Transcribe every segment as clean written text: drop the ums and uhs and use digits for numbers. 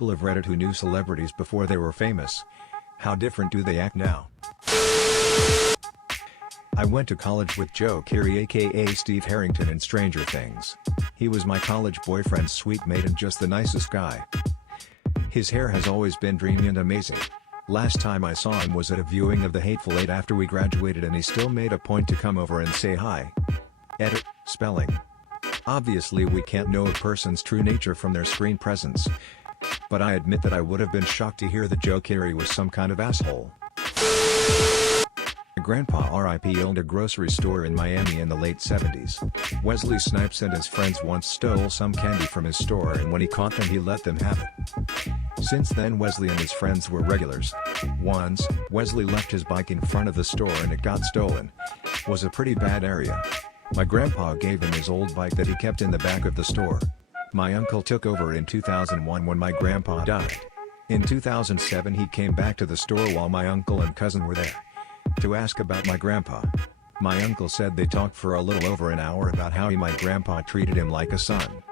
people of Reddit who knew celebrities before they were famous. How different do they act now? I went to college with Joe Keery aka Steve Harrington in Stranger Things. He was my college boyfriend's sweet mate and just the nicest guy. His hair has always been dreamy and amazing. Last time I saw him was at a viewing of The Hateful Eight after we graduated and he still made a point to come over and say hi. Edit, spelling. Obviously we can't know a person's true nature from their screen presence. But I admit that I would have been shocked to hear that Joe Keery was some kind of asshole. My grandpa RIP owned a grocery store in Miami in the late 70s. Wesley Snipes and his friends once stole some candy from his store and when he caught them he let them have it. Since then Wesley and his friends were regulars. Once, Wesley left his bike in front of the store and it got stolen. Was a pretty bad area. My grandpa gave him his old bike that he kept in the back of the store. My uncle took over in 2001 when my grandpa died. In 2007 he came back to the store while my uncle and cousin were there to ask about my grandpa. My uncle said they talked for a little over an hour about how my grandpa treated him like a son.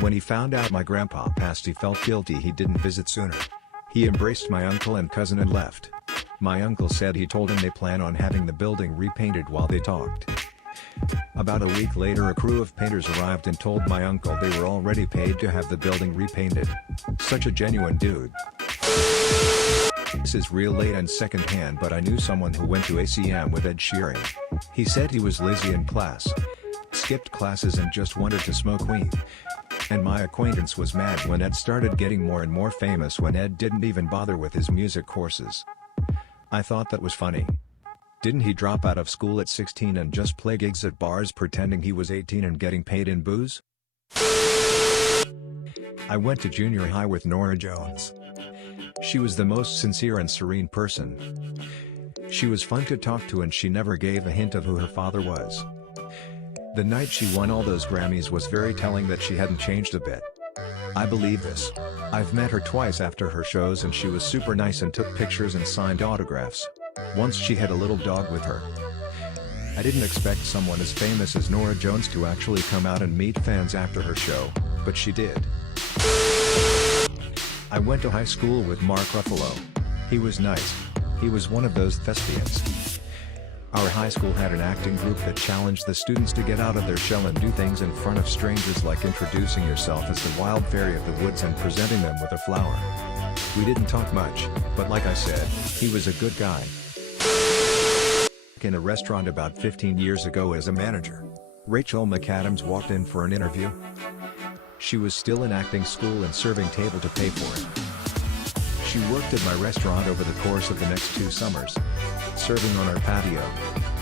When he found out my grandpa passed he felt guilty he didn't visit sooner. He embraced my uncle and cousin and left. My uncle said he told him they plan on having the building repainted while they talked. About a week later a crew of painters arrived and told my uncle they were already paid to have the building repainted. Such a genuine dude. This is real late and secondhand but I knew someone who went to ACM with Ed Sheeran. He said he was lazy in class, skipped classes and just wanted to smoke weed. And my acquaintance was mad when Ed started getting more and more famous when Ed didn't even bother with his music courses. I thought that was funny. Didn't he drop out of school at 16 and just play gigs at bars pretending he was 18 and getting paid in booze? I went to junior high with Norah Jones. She was the most sincere and serene person. She was fun to talk to and she never gave a hint of who her father was. The night she won all those Grammys was very telling that she hadn't changed a bit. I believe this. I've met her twice after her shows and she was super nice and took pictures and signed autographs. Once she had a little dog with her. I didn't expect someone as famous as Norah Jones to actually come out and meet fans after her show, but she did. I went to high school with Mark Ruffalo. He was nice. He was one of those thespians. Our high school had an acting group that challenged the students to get out of their shell and do things in front of strangers like introducing yourself as the wild fairy of the woods and presenting them with a flower. We didn't talk much, but like I said, he was a good guy. In a restaurant about 15 years ago as a manager, Rachel McAdams walked in for an interview. She was still in acting school and serving table to pay for it. She worked at my restaurant over the course of the next 2 summers, serving on our patio.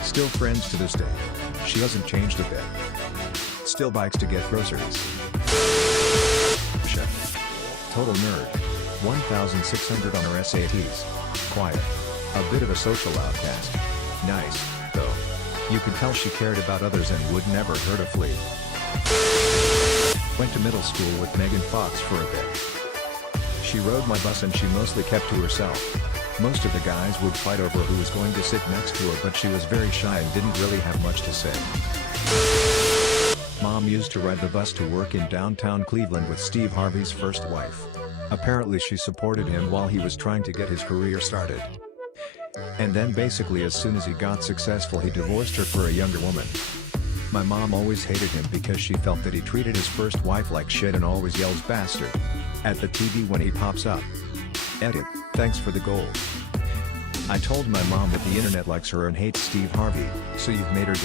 Still friends to this day. She hasn't changed a bit. Still bikes to get groceries. Chef. Total nerd. 1,600 on her SATs. Quiet. A bit of a social outcast. Nice, though. You could tell she cared about others and would never hurt a flea. Went to middle school with Megan Fox for a bit. She rode my bus and she mostly kept to herself. Most of the guys would fight over who was going to sit next to her but she was very shy and didn't really have much to say. Mom used to ride the bus to work in downtown Cleveland with Steve Harvey's first wife. Apparently she supported him while he was trying to get his career started. And then basically as soon as he got successful he divorced her for a younger woman. My mom always hated him because she felt that he treated his first wife like shit and always yells bastard at the TV when he pops up. Edit, thanks for the gold. I told my mom that the internet likes her and hates Steve Harvey, so you've made her day.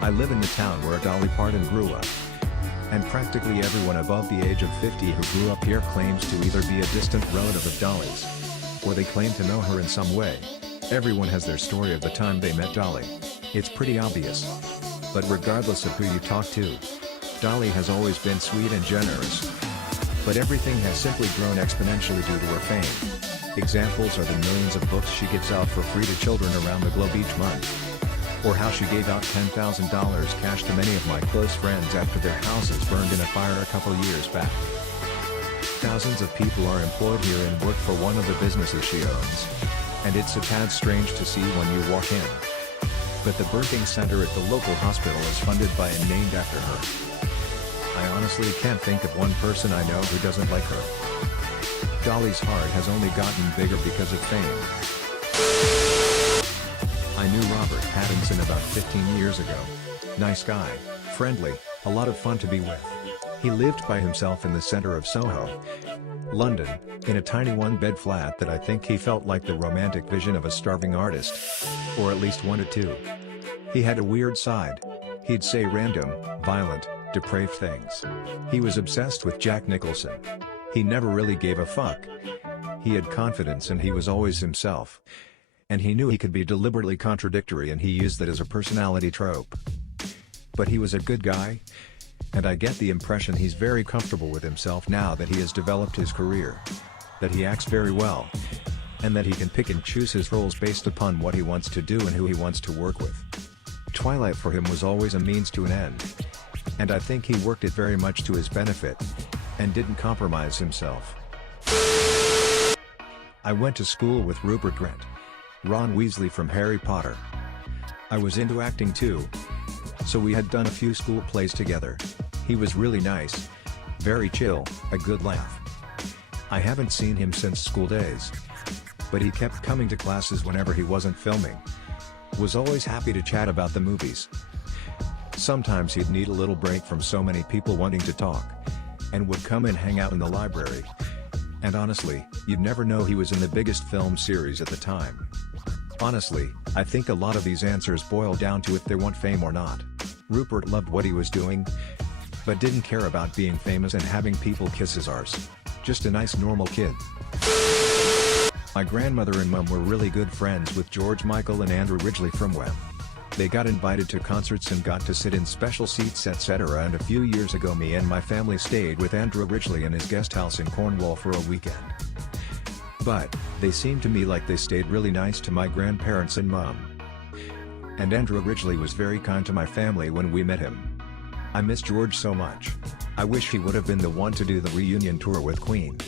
I live in the town where Dolly Parton grew up. And practically everyone above the age of 50 who grew up here claims to either be a distant relative of Dolly's, or they claim to know her in some way. Everyone has their story of the time they met Dolly. It's pretty obvious. But regardless of who you talk to, Dolly has always been sweet and generous. But everything has simply grown exponentially due to her fame. Examples are the millions of books she gives out for free to children around the globe each month. Or how she gave out $10,000 cash to many of my close friends after their houses burned in a fire a couple years back. Thousands of people are employed here and work for one of the businesses she owns. And it's a tad strange to see when you walk in. But the birthing center at the local hospital is funded by and named after her. I honestly can't think of one person I know who doesn't like her. Dolly's heart has only gotten bigger because of fame. I knew Robert Pattinson about 15 years ago. Nice guy, friendly, a lot of fun to be with. He lived by himself in the center of Soho, London, in a tiny one-bed flat that I think he felt like the romantic vision of a starving artist. Or at least wanted to. He had a weird side. He'd say random, violent, depraved things. He was obsessed with Jack Nicholson. He never really gave a fuck. He had confidence and he was always himself. And he knew he could be deliberately contradictory and he used that as a personality trope. But he was a good guy. And I get the impression he's very comfortable with himself now that he has developed his career. That he acts very well. And that he can pick and choose his roles based upon what he wants to do and who he wants to work with. Twilight for him was always a means to an end. And I think he worked it very much to his benefit. And didn't compromise himself. I went to school with Rupert Grint. Ron Weasley from Harry Potter. I was into acting too. So we had done a few school plays together. He was really nice. Very chill, a good laugh. I haven't seen him since school days. But he kept coming to classes whenever he wasn't filming. Was always happy to chat about the movies. Sometimes he'd need a little break from so many people wanting to talk. And would come and hang out in the library. And honestly, you'd never know he was in the biggest film series at the time. Honestly, I think a lot of these answers boil down to if they want fame or not. Rupert loved what he was doing, but didn't care about being famous and having people kiss his arse. Just a nice normal kid. My grandmother and mum were really good friends with George Michael and Andrew Ridgeley from Wham. They got invited to concerts and got to sit in special seats, etc. And a few years ago me and my family stayed with Andrew Ridgeley in his guest house in Cornwall for a weekend. But, they seemed to me like they stayed really nice to my grandparents and mum. And Andrew Ridgeley was very kind to my family when we met him. I miss George so much. I wish he would have been the one to do the reunion tour with Queen.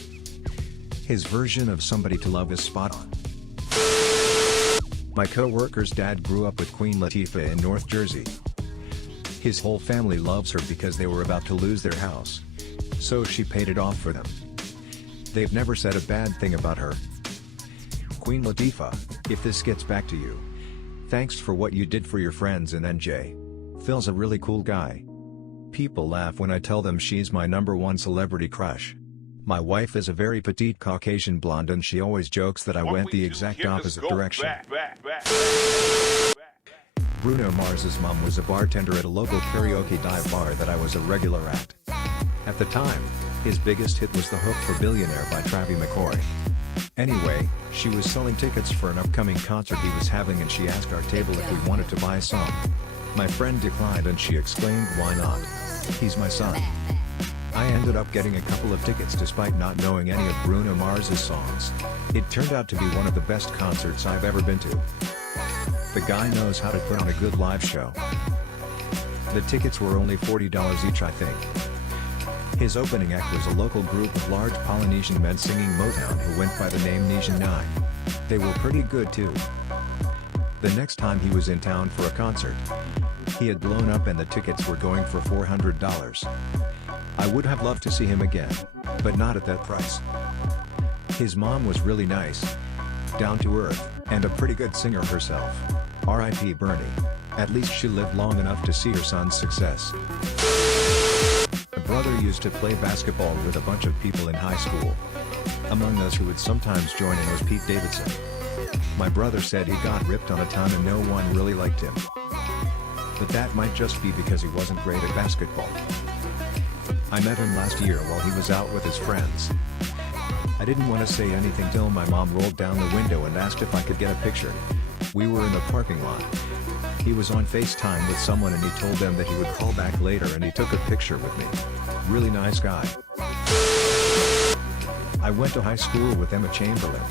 His version of Somebody to Love is spot on. My co-worker's dad grew up with Queen Latifah in North Jersey. His whole family loves her because they were about to lose their house. So she paid it off for them. They've never said a bad thing about her. Queen Latifah, if this gets back to you. Thanks for what you did for your friends in NJ. Phil's a really cool guy. People laugh when I tell them she's my #1 celebrity crush. My wife is a very petite Caucasian blonde and she always jokes that I went the exact opposite direction. Bruno Mars's mom was a bartender at a local karaoke dive bar that I was a regular at. At the time, his biggest hit was The Hook for Billionaire by Travie McCoy. Anyway, she was selling tickets for an upcoming concert he was having and she asked our table if we wanted to buy some. My friend declined and she exclaimed, "Why not? He's my son." I ended up getting a couple of tickets despite not knowing any of Bruno Mars's songs. It turned out to be one of the best concerts I've ever been to. The guy knows how to put on a good live show. The tickets were only $40 each, I think. His opening act was a local group of large Polynesian men singing Motown who went by the name Nesian 9. They were pretty good too. The next time he was in town for a concert, he had blown up and the tickets were going for $400. I would have loved to see him again, but not at that price. His mom was really nice, down to earth, and a pretty good singer herself. R.I.P. Bernie. At least she lived long enough to see her son's success. My brother used to play basketball with a bunch of people in high school. Among those who would sometimes join in was Pete Davidson. My brother said he got ripped on a ton and no one really liked him. But that might just be because he wasn't great at basketball. I met him last year while he was out with his friends. I didn't want to say anything till my mom rolled down the window and asked if I could get a picture. We were in the parking lot. He was on FaceTime with someone and he told them that he would call back later and he took a picture with me. Really nice guy. I went to high school with Emma Chamberlain.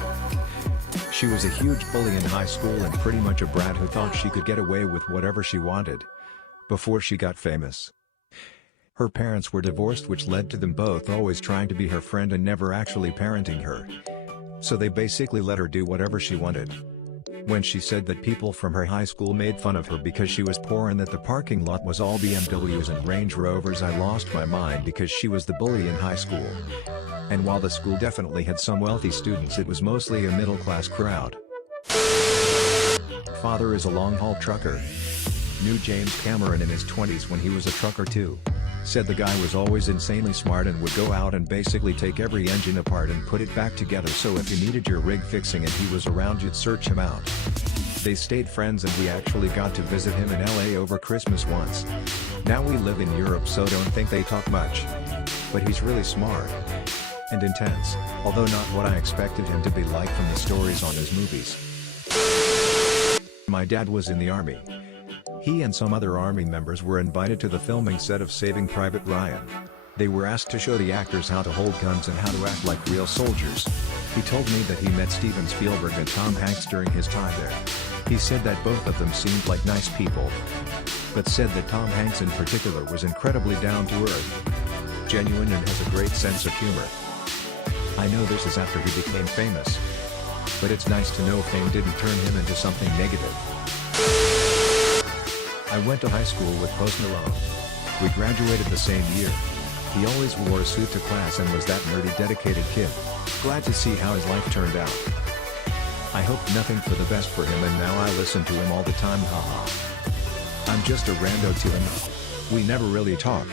She was a huge bully in high school and pretty much a brat who thought she could get away with whatever she wanted. Before she got famous. Her parents were divorced, which led to them both always trying to be her friend and never actually parenting her. So they basically let her do whatever she wanted. When she said that people from her high school made fun of her because she was poor and that the parking lot was all BMWs and Range Rovers, I lost my mind because she was the bully in high school. And while the school definitely had some wealthy students, it was mostly a middle-class crowd. Father is a long-haul trucker. Knew James Cameron in his 20s when he was a trucker too. Said the guy was always insanely smart and would go out and basically take every engine apart and put it back together, so if you needed your rig fixing and he was around, you'd search him out. They stayed friends and we actually got to visit him in LA over Christmas once. Now we live in Europe, so don't think they talk much. But he's really smart. And intense, although not what I expected him to be like from the stories on his movies. My dad was in the army. He and some other army members were invited to the filming set of Saving Private Ryan. They were asked to show the actors how to hold guns and how to act like real soldiers. He told me that he met Steven Spielberg and Tom Hanks during his time there. He said that both of them seemed like nice people, but said that Tom Hanks in particular was incredibly down to earth, genuine, and has a great sense of humor. I know this is after he became famous, but it's nice to know fame didn't turn him into something negative. I went to high school with Post Malone. We graduated the same year. He always wore a suit to class and was that nerdy, dedicated kid. Glad to see how his life turned out. I hoped nothing for the best for him, and now I listen to him all the time, haha. I'm just a rando to him. We never really talked.